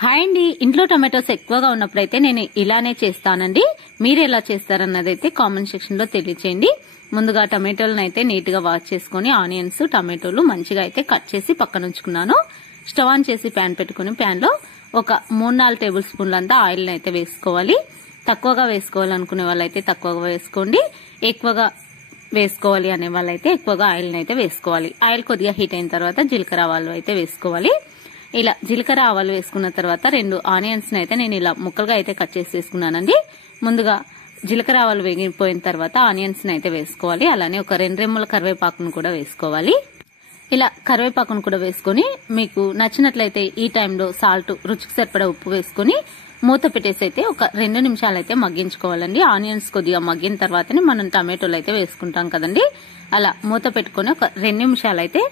Hi అండి, ఇంట్లో tomatoes ఎక్కువగా ఉన్నప్పుడైతే నేను ఇలానే చేస్తానండి. మీరు ఎలా చేస్తారన్నది అయితే కామెంట్ సెక్షన్ లో తెలియచేయండి. ముందుగా టొమాటోలను అయితే నీట్ గా వాష్ చేసుకుని ఆనియన్స్ టొమాటోలు మంచిగా అయితే కట్ చేసి పక్కన ఉంచుకున్నాను. స్టవ్ ఆన్ చేసి ప్యాన్ పెట్టుకుని ప్యాన్ లో ఒక 3-4 టేబుల్ స్పూన్లంతా ఆయిల్ అయితే వేసుకోవాలి. తక్కువగా వేసుకోవాలనుకునే వాళ్ళైతే తక్కువగా వేసుకోండి, ఎక్కువగా వేసుకోవాలి అనే వాళ్ళైతే ఎక్కువగా ఆయిల్ అయితే వేసుకోవాలి. ఆయిల్ కొద్దిగా హీట్ అయిన తర్వాత జీలకర్ర ఆవాలు అయితే వేసుకోవాలి. ఇలా జీలకర్ర ఆవాలు వేసుకున్న తర్వాత 2 ఆనియన్స్ అయితే నేను ఇలా ముక్కలుగా అయితే కట్ చేసి వేసుకున్నానండి. ముందుగా జీలకర్ర ఆవాలు వేగిపోయిన తర్వాత ఆనియన్స్ అయితే వేసుకోవాలి. అలానే ఒక 2 రెమ్మల కరివేపాకును కూడా వేసుకోవాలి. ఇలా కరివేపాకును కూడా వేసుకుని మీకు నచ్చినట్లయితే ఈ టైంలో సాల్ట్, రుచికి సరిపడా ఉప్పు వేసుకుని మూత పెట్టేసి అయితే ఒక 2 నిమిషాలు అయితే మగ్గించుకోవాలండి. ఆనియన్స్ కొద్దిగా మగ్గిన తర్వాతనే మనం టమాటోలు అయితే వేసుకుంటాం కదండి. అలా మూత పెట్టుకుని ఒక 2 నిమిషాలు అయితే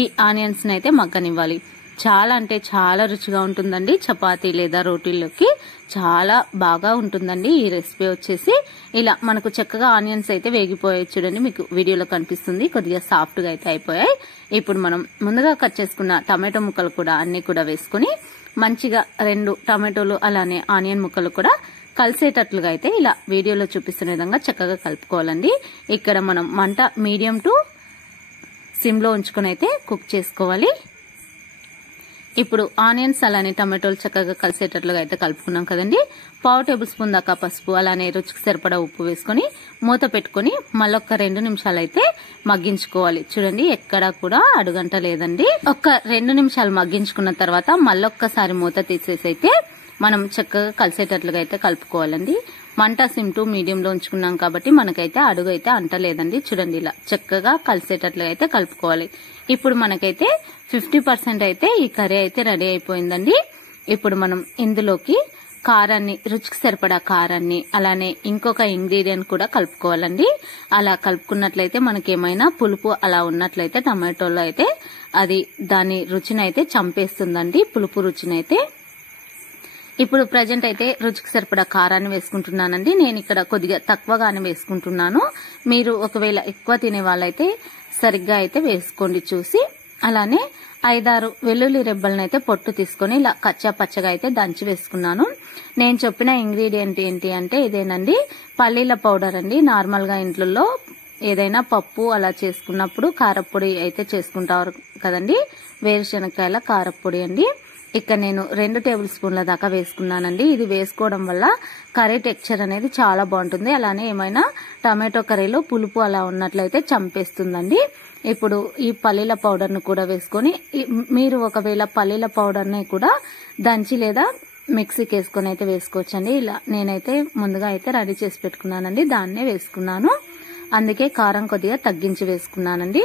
ఈ ఆనియన్స్ అయితే మగ్గనివ్వాలి. చాలా అంటే చాలా రుచిగా ఉంటుందండి. చపాతీ లేదా రోటీల్లోకి చాలా బాగా ఉంటుందండి ఈ రెసిపీ వచ్చేసి. ఇలా మనకు చక్కగా ఆనియన్స్ అయితే వేగిపోయాయి చూడండి, మీకు వీడియోలో కనిపిస్తుంది. కొద్దిగా సాఫ్ట్ గా అయితే అయిపోయాయి. ఇప్పుడు మనం ముందుగా కట్ చేసుకున్న టమాటో ముక్కలు కూడా అన్ని కూడా వేసుకుని మంచిగా 2 టమాటోలు అలానే ఆనియన్ ముక్కలు కూడా కలిసేటట్లుగా అయితే ఇలా వీడియోలో చూపిస్తున్న విధంగా చక్కగా కలుపుకోవాలండి. ఇక్కడ మనం మంట మీడియం టు సిమ్ లో ఉంచుకుని అయితే కుక్ చేసుకోవాలి. ఇప్పుడు ఆనియన్స్ అలానే టమాటోలు చక్కగా కలిసేటట్లుగా అయితే కలుపుకున్నాం కదండి. 1/2 టేబుల్ స్పూన్ దాకా పసుపు అలానే రుచికి సరిపడా ఉప్పు వేసుకుని మూత పెట్టుకుని మళ్ళొక్క 2 నిమిషాలు అయితే మగ్గించుకోవాలి. చూడండి, ఎక్కడా కూడా అడుగంట లేదండి. ఒక 2 నిమిషాలు మగ్గించుకున్న తర్వాత మళ్ళొక్కసారి మూత తీసేసి అయితే మనం చక్కగా కలిసేటట్లుగా అయితే కలుపుకోవాలండి. మంట సిమ్ టు మీడియంలో ఉంచుకున్నాం కాబట్టి మనకైతే అడుగు అయితే అంటలేదండి. చూడండి, ఇలా చక్కగా కలిసేటట్లుగా అయితే కలుపుకోవాలి. ఇప్పుడు మనకైతే 50% అయితే ఈ కర్రీ అయితే రెడీ అయిపోయిందండి. ఇప్పుడు మనం ఇందులోకి కారాన్ని, రుచికి సరిపడా కారాన్ని అలానే ఇంకొక ఇంగ్రీడియంట్ కూడా కలుపుకోవాలండి. అలా కలుపుకున్నట్లయితే మనకేమైనా పులుపు అలా ఉన్నట్లయితే టమాటోలో అయితే అది దాని రుచిని అయితే చంపేస్తుందండి, పులుపు రుచిని అయితే. ఇప్పుడు ప్రజెంట్ అయితే రుచికి సరిపడా కారాన్ని వేసుకుంటున్నానండి. నేను ఇక్కడ కొద్దిగా తక్కువగానే వేసుకుంటున్నాను. మీరు ఒకవేళ ఎక్కువ తినే వాళ్ళైతే సరిగ్గా అయితే వేసుకోండి చూసి. అలానే 5-6 వెల్లుల్లి రెబ్బలను అయితే పొట్టు తీసుకుని ఇలా కచ్చా పచ్చగా అయితే దంచి వేసుకున్నాను. నేను చెప్పిన ఇంగ్రీడియంట్ ఏంటి అంటే ఇదేనండి, పల్లీల పౌడర్ అండి. నార్మల్ గా ఇంట్లో ఏదైనా పప్పు అలా చేసుకున్నప్పుడు కారపొడి అయితే చేసుకుంటారు కదండి, వేరుశనక్కాయల కారపొడి అండి. ఇక్కడ నేను 2 టేబుల్ స్పూన్ల దాకా వేసుకున్నానండి. ఇది వేసుకోవడం వల్ల కర్రీ టెక్స్చర్ అనేది చాలా బాగుంటుంది. అలానే ఏమైనా టమాటో కర్రీలో పులుపు అలా ఉన్నట్లయితే చంపేస్తుందండి. ఇప్పుడు ఈ పల్లీల పౌడర్ ను కూడా వేసుకొని, మీరు ఒకవేళ పల్లీల పౌడర్ ని కూడా దంచి లేదా మిక్సీకి వేసుకొని అయితే వేసుకోవచ్చండి. ఇలా నేనైతే ముందుగా అయితే రెడీ చేసి పెట్టుకున్నానండి, దాన్నే వేసుకున్నాను. అందుకే కారం కొద్దిగా తగ్గించి వేసుకున్నానండి.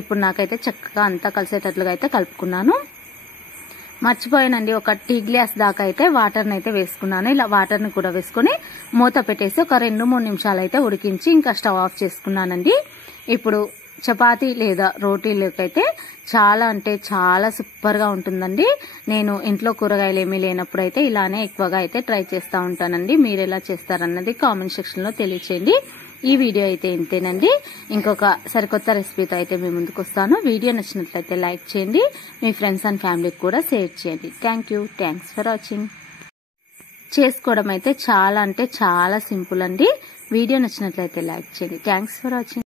ఇప్పుడు నాకైతే చక్కగా అంతా కలిసేటట్లుగా అయితే కలుపుకున్నాను. మర్చిపోయానండి, ఒక టీ గ్లాస్ దాకా అయితే వాటర్ అయితే వేసుకున్నాను. ఇలా వాటర్ ని కూడా వేసుకుని మూత పెట్టేసి ఒక 2-3 నిమిషాలు అయితే ఉడికించి ఇంకా స్టవ్ ఆఫ్ చేసుకున్నానండి. ఇప్పుడు చపాతీ లేదా రోటీలోకి అయితే చాలా అంటే చాలా సూపర్ గా ఉంటుందండి. నేను ఇంట్లో కూరగాయలు ఏమీ లేనప్పుడు అయితే ఇలానే ఎక్కువగా అయితే ట్రై చేస్తూ ఉంటానండి. మీరు ఎలా చేస్తారన్నది కామెంట్ సెక్షన్ లో తెలియచేయండి. ఈ వీడియో అయితే ఇంతేనండి. ఇంకొక సరికొత్త రెసిపీతో అయితే మీ ముందుకు వస్తాను. వీడియో నచ్చినట్లయితే లైక్ చేయండి, మీ ఫ్రెండ్స్ అండ్ ఫ్యామిలీకి కూడా షేర్ చేయండి. Thanks for watching. చేసుకోవడం అయితే చాలా అంటే చాలా సింపుల్ అండి. వీడియో నచ్చినట్లయితే లైక్ చేయండి. Thanks for watching.